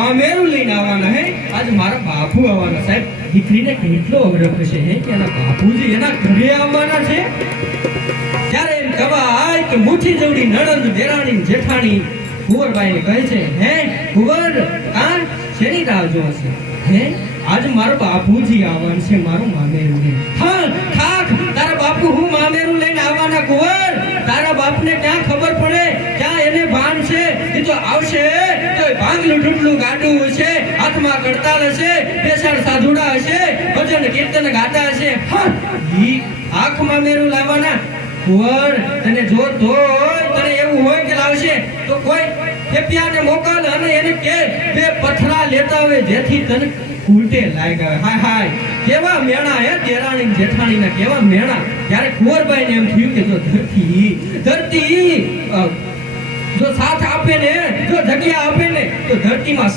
મામેરું લઈને આવવાના હે આજ મારા બાપુ આવવાના સાહેબ દીકરીને કેટલો અવરખ છે હે કે એના બાપુજી એના ઘરે આવવાના છે ત્યારે એમ કહેવાય કે મુઠ્ઠી જેવડી નણંદ દેરાણી જેઠાણી કુંવરબાઈને કહે છે હે કુંવર આ શેની રાહ જોવો છે હે આજ મારો બાપુજી આવવાનું છે મારું મામેરું લઈને હા ઠાક તારા બાપુ હું મામેરું લઈને આવવાના કુંવર તારા બાપને ક્યાં ખબર પડે ક્યાં એને ભાન છે એ તો આવશે તો ભાંગલું ટૂટલું ગાડું હશે હાથમાં કડતાલ હશે બેસાડ સાધુડા હશે ભજન કીર્તન ગાતા હશે હા ઈ આંખમાં મેરું લાવવાના કુંવર તને જોતો હોય તને એવું હોય કે લાવશે તો કોઈ ખેપિયાને મોકલ અને એને કે બે પથરા લેતા હોય જેથી તને ઉલટે લાગ્યા હાય હાય કેવા મેણા હે દેરાણી જેઠાણીના કેવા મેણા ત્યારે કુંવરબાઈને એમ થયું કે જો ધરતી જો સાથ આપે ને જો જગ્યા આપે ને તો ધરતીમાં